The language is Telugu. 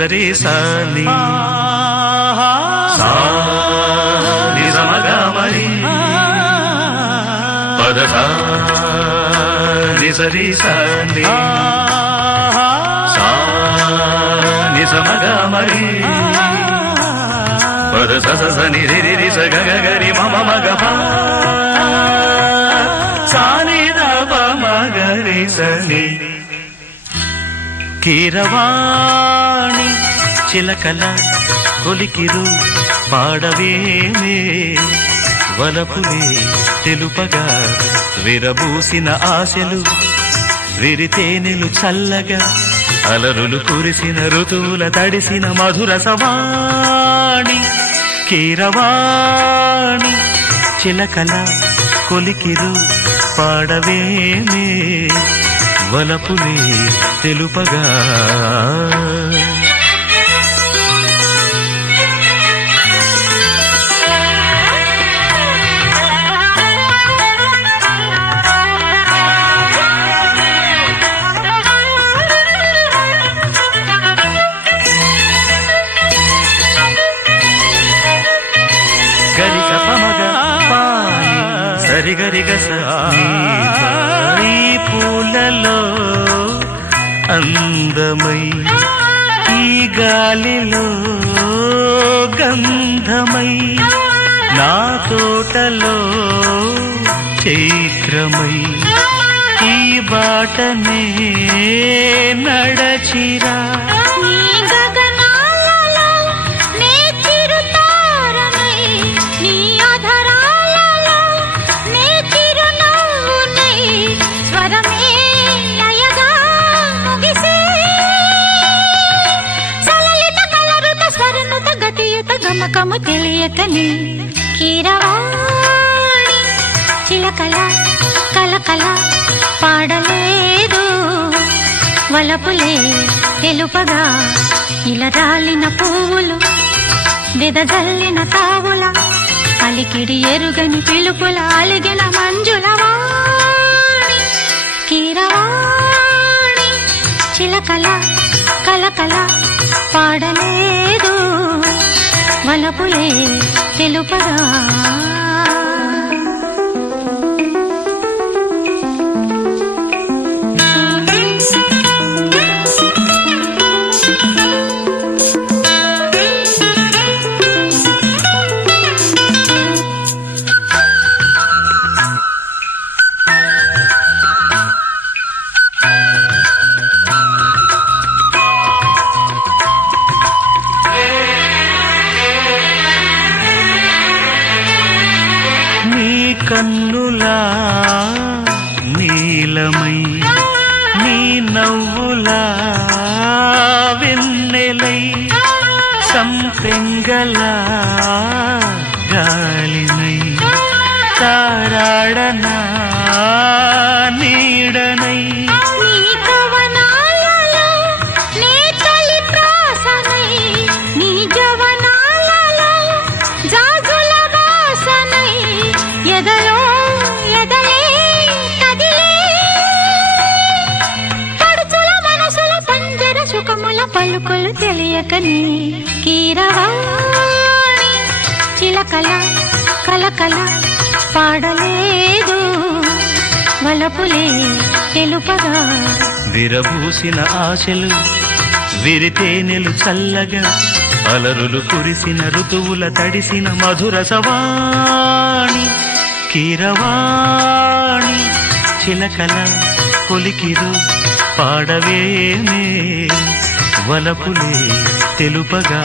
సరి సాని సా నిజమగా మరి పద సా నిజరి సాని సా నిజమగా మరి పద స స ని రి రి రి స గ గ గ రి మ మ మ గ ప సా ని ద ప మ గ రి స ని కీరవాణి చిలకల కొలికిరు పాడవేమే వలపులే తెలుపగా విరబూసిన ఆశలు విరితేనెలు చల్లగా అలరులు కురిసిన ఋతువుల తడిసిన మధుర సవాణి కీరవాణి చిలకల కొలికిరు పాడవేమే వలపులే తెలుపగా గరిక పమగ పాని సరిగరిగ ఈ పూలలో అందమై ఈ గాలిలో గంధమై నా తోటలో చైత్రమై ఈ బాటనే నడచిరా గమకము తెలియకని కీరవాణి చిలకల కలకల పాడలేదు వలపులే తెలుపగా ఇలా రాలిన పువ్వులు వెదజల్లిన తావుల అలికిడి ఎరుగని పిలుపుల అలిగిన మంజుల వాణి కీరవాణి చిలకల కలకల పాడలేదు వలపులే తెలుపగా కన్నులా నీలమై నీ నవ్వులా వెన్నెలై సంపెంగలా గాలినై తారాడనా నీడనై పలుకులు తెలియకని కీరవాణి చిలకల కలకల పాడలేదు వలపులే తెలుపగా విరబూసిన ఆశలు విరితేనెలు చల్లగా అలరులు కురిసిన ఋతువుల తడిసిన మధుర సవాణి కీరవాణి చిలకల కొలికిరు పాడవేమే వలపులే తెలుపగా